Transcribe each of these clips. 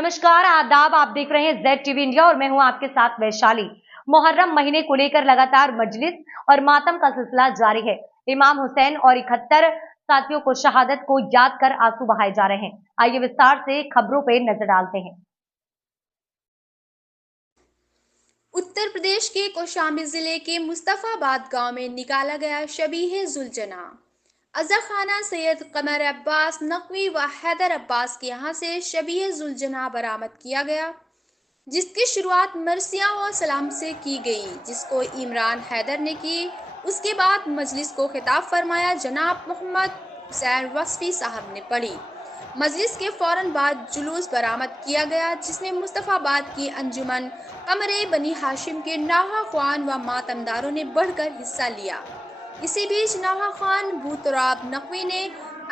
नमस्कार, आदाब। आप देख रहे हैं जेड टीवी इंडिया और मैं हूं आपके साथ वैशाली। मुहर्रम महीने को लेकर लगातार मजलिस और मातम का सिलसिला जारी है। इमाम हुसैन और 71 साथियों को शहादत को याद कर आंसू बहाए जा रहे हैं। आइए विस्तार से खबरों पर नजर डालते हैं। उत्तर प्रदेश के कौशाम्बी जिले के मुस्तफाबाद गांव में निकाला गया शबीह जुलजना। अज़ा खाना सैयद कमर अब्बास नकवी व हैदर अब्बास के यहाँ से शबीह जुलजना बरामद किया गया, जिसकी शुरुआत मरसिया व सलाम से की गई, जिसको इमरान हैदर ने की। उसके बाद मजलिस को खिताब फरमाया जनाब मोहम्मद हुसैन वस्फी साहब ने पढ़ी। मजलिस के फौरन बाद जुलूस बरामद किया गया, जिसमें मुस्तफाबाद की अंजुमन कमरे बनी हाशिम के नौहा खान व मातमदारों ने बढ़कर हिस्सा लिया। इसी बीच नौहा खान बूतराब नकवी ने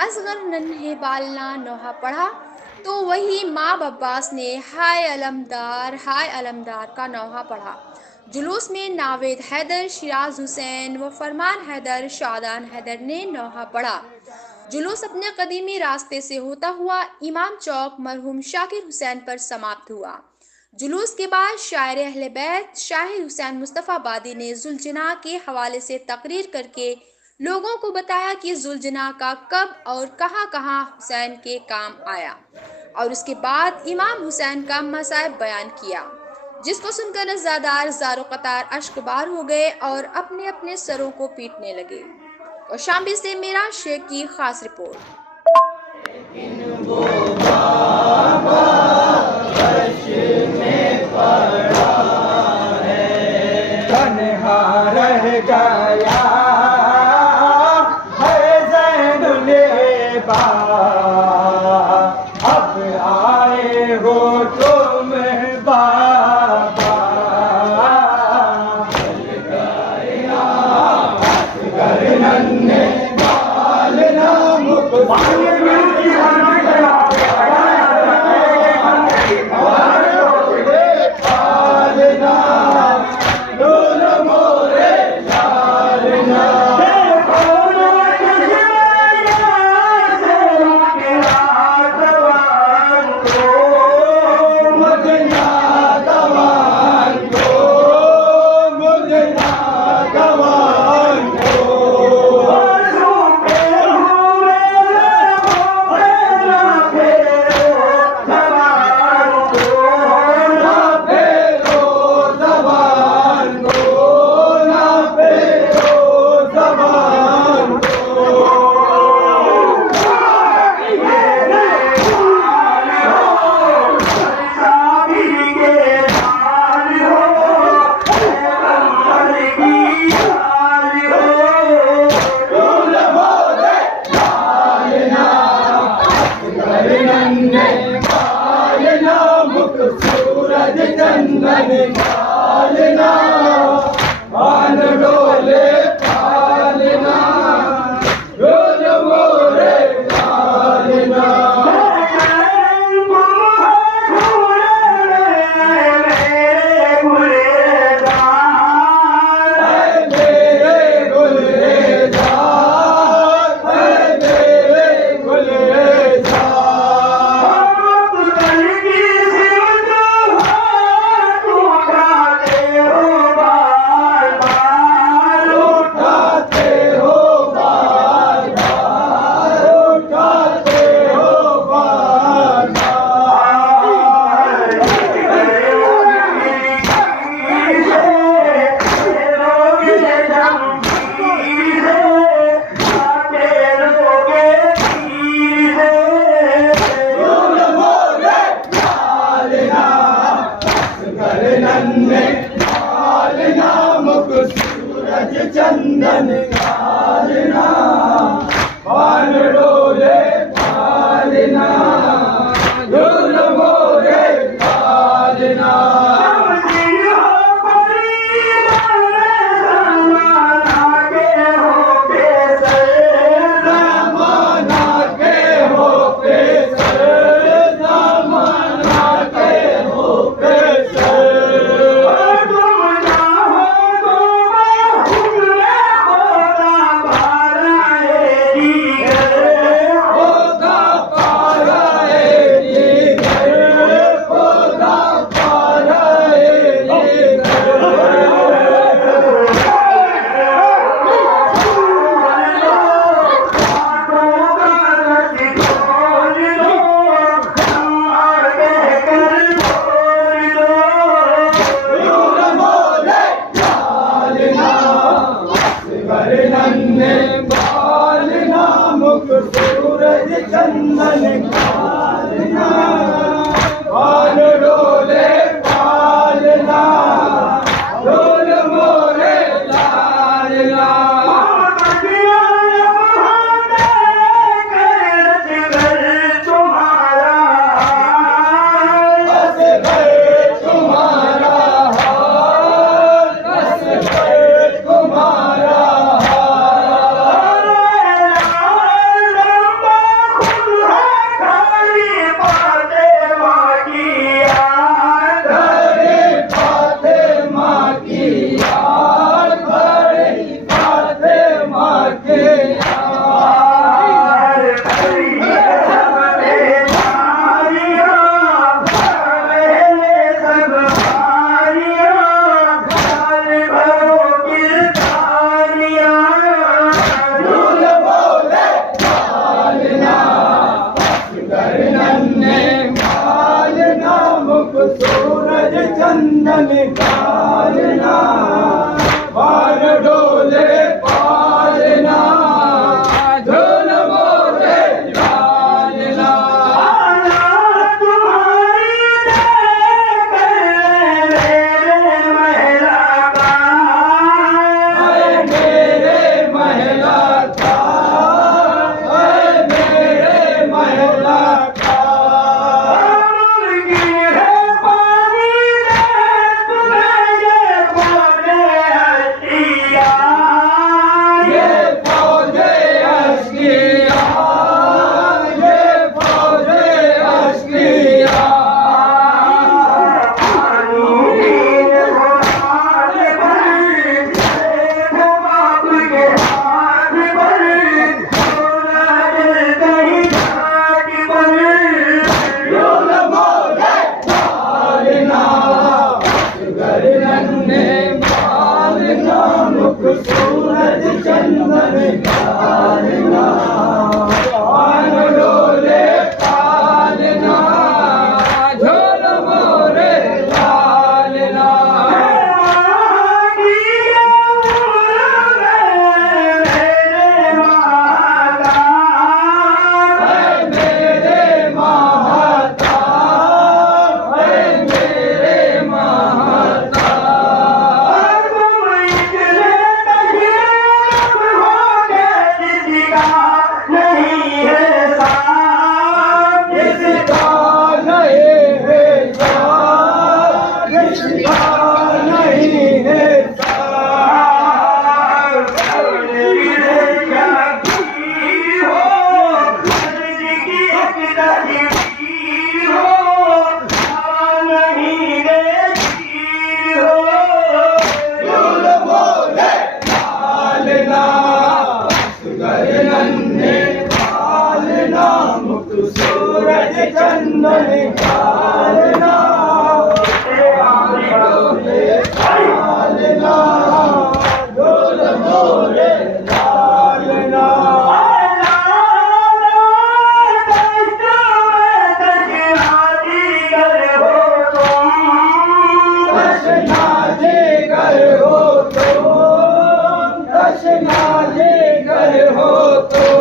असगर नन्हे बालना नौहा पढ़ा, तो वही माब अब्बास ने हाय अलमदार का नौहा पढ़ा। जुलूस में नावेद हैदर, शिराज हुसैन व फरमान हैदर, शादान हैदर ने नौहा पढ़ा। जुलूस अपने कदीमी रास्ते से होता हुआ इमाम चौक मरहूम शाकिर हुसैन पर समाप्त हुआ। जुलूस के बाद शायर अहले बैत शाहिर हुसैन मुस्तफाबादी ने जुलजना के हवाले से तकरीर करके लोगों को बताया कि जुलजना का कब और कहाँ हुसैन के काम आया, और उसके बाद इमाम हुसैन का मसाइब बयान किया, जिसको सुनकर नज़ादार ज़ारो कतार अश्कबार हो गए और अपने अपने सरों को पीटने लगे। कौशाम्बी से मेरा शेख की खास रिपोर्ट। अब आए हो तुम बाबा, नन्हे बालना मुख सूरज चंदन पालना, मान डोले पालना, डोल मोरे पालना। सूरज चंदन पालना, पाल डोले पालना, डोल मोरे पालना। सूरज चंदन गाजना, बाल डोले पालना, झूल मोरे लालना। सूरज चंदन गाजना, बाल डोले पालना, झूल मोरे लालना। सूरज चंदन गाजना, पालना, झूल मोरे लालना। दशना जिगर हो तुम, दशना जिगर हो तुम।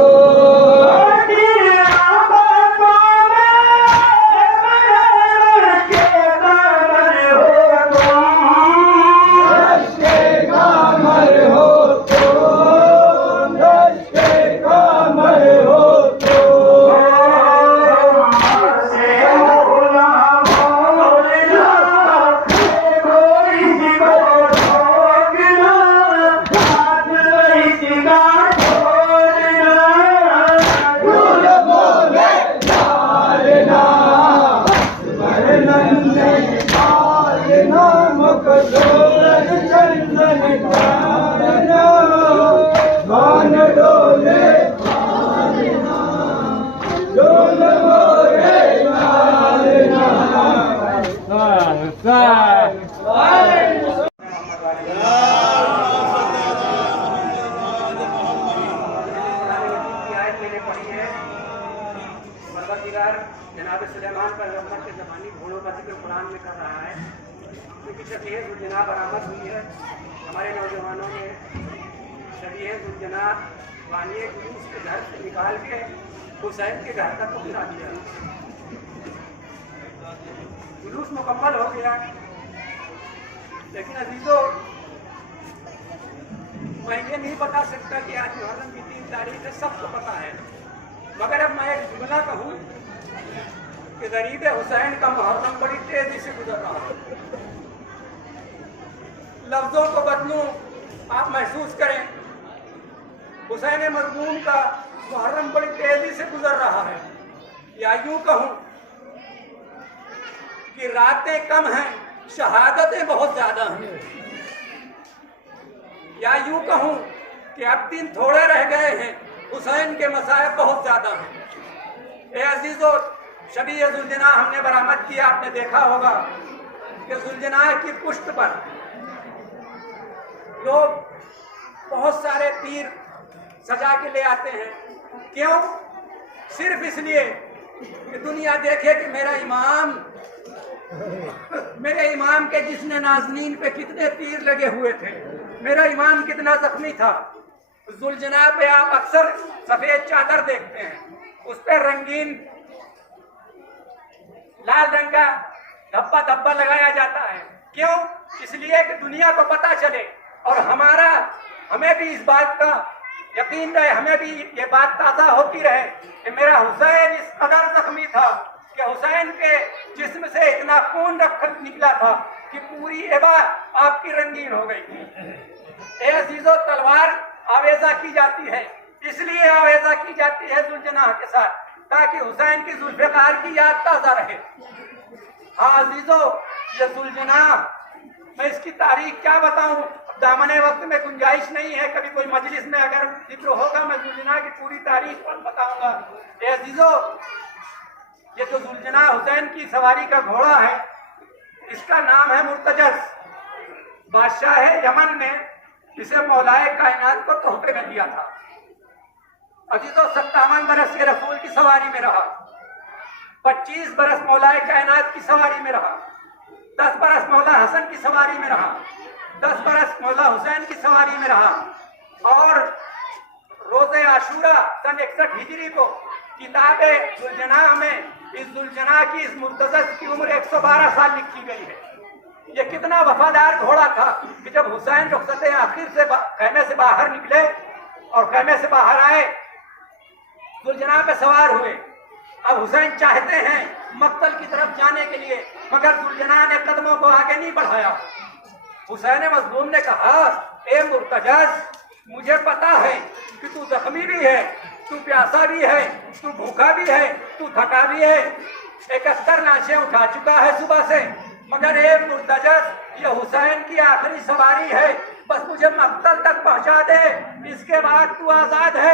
सूरज चंदन गाजना, बाल डोले पालना, झूल मोरे लालना। जनाब सुलेमान पर रहमत के ज़मानी घोड़ों का जिक्र कुरान में कर रहा है, क्योंकि शबीह ज़ुलजना बरामद हुई है। हमारे नौजवानों ने शबीह ज़ुलजना वानिए जुलूस के घर से निकाल के हुसैन के घर तक पहुँचा दिया। जुलूस मुकम्मल हो गया, लेकिन अजीजों मैं ये नहीं बता सकता कि आज मुहर्रम की 3 तारीख है, सबको पता है। मगर अब मैं एक जुमला कहूँ कि गरीब हुसैन का मुहर्रम बड़ी तेजी से गुजर रहा है। लफ्जों को बदलूं, आप महसूस करें, हुसैन मज़मून का मुहर्रम बड़ी तेजी से गुजर रहा है। या यूं कहूं कि रातें कम हैं, शहादतें बहुत ज्यादा हैं। या यूं कहूं कि अब दिन थोड़े रह गए हैं, हुसैन के मसाइब बहुत ज्यादा हैं। ए अजीजों, शबीह ज़ुलजना हमने बरामद किया। आपने देखा होगा कि ज़ुलजना की पुष्ट पर लोग बहुत सारे तीर सजा के ले आते हैं। क्यों? सिर्फ इसलिए कि दुनिया देखे कि मेरा इमाम मेरे इमाम के जिसने नाज़नीन पे कितने तीर लगे हुए थे, मेरा इमाम कितना जख्मी था। जुलजना पे आप अक्सर सफेद चादर देखते हैं, उस पर रंगीन लाल रंग का धब्बा धब्बा लगाया जाता है। क्यों? इसलिए कि दुनिया को पता चले और हमें भी इस बात का यकीन रहे, हमें भी ये बात ताज़ा होती रहे कि मेरा हुसैन इस कदर जख्मी था कि हुसैन के जिस्म से इतना खून निकला था कि पूरी इबादत आपकी रंगीन हो गई थी। ए अजीजो, तलवार आवेजा की जाती है, इसलिए आवेजा की जाती है जुल्जनाह के साथ, ताकि हुसैन की जुल्फ़िकार की याद ताज़ा रहे। हाँ अजीजो, ये जुल्जनाह, मैं इसकी तारीख क्या बताऊं, दामने वक्त में गुंजाइश नहीं है। कभी कोई मजलिस में अगर जिक्र होगा मैं जुल्जनाह की पूरी तारीख बताऊंगा। ए अजीजो, ये जो जुल्जनाह हुसैन की सवारी का घोड़ा है, इसका नाम है मुर्तजस। बादशाह यमन ने इसे मौलाए कायनात को तोहफे में दिया था। अजीजो, 57 बरस ये रसूल की सवारी में रहा, 25 बरस मौलाए कायनात की सवारी में रहा, 10 बरस मौला हसन की सवारी में रहा, 10 बरस मौला हुसैन की सवारी में रहा। और रोज़े आशूरा सन 61 हिजरी को किताबे जुल्जनाह में इस जुल्जनाह की, इस मुर्तज़स की उम्र 112 साल लिखी गई है। ये कितना वफादार घोड़ा था कि जब हुसैन रुखसत आखिर से खैमे से बाहर निकले और खैमे से बाहर आए, जुल्जनाह पे सवार हुए। अब हुसैन चाहते हैं मक्तल की तरफ जाने के लिए, मगर जुल्जनाह ने कदमों को आगे नहीं बढ़ाया। हुसैन मज़लूम ने कहा, ए मुर्तजस, मुझे पता है कि तू जख्मी भी है, तू प्यासा भी है, तू भूखा भी है, तू थका भी है, 71 लाशें उठा चुका है सुबह से, मगर ए मुर्तजस, ये हुसैन की आखिरी सवारी है, बस मुझे मक्तल तक पहुंचा दे, इसके बाद तू आजाद है।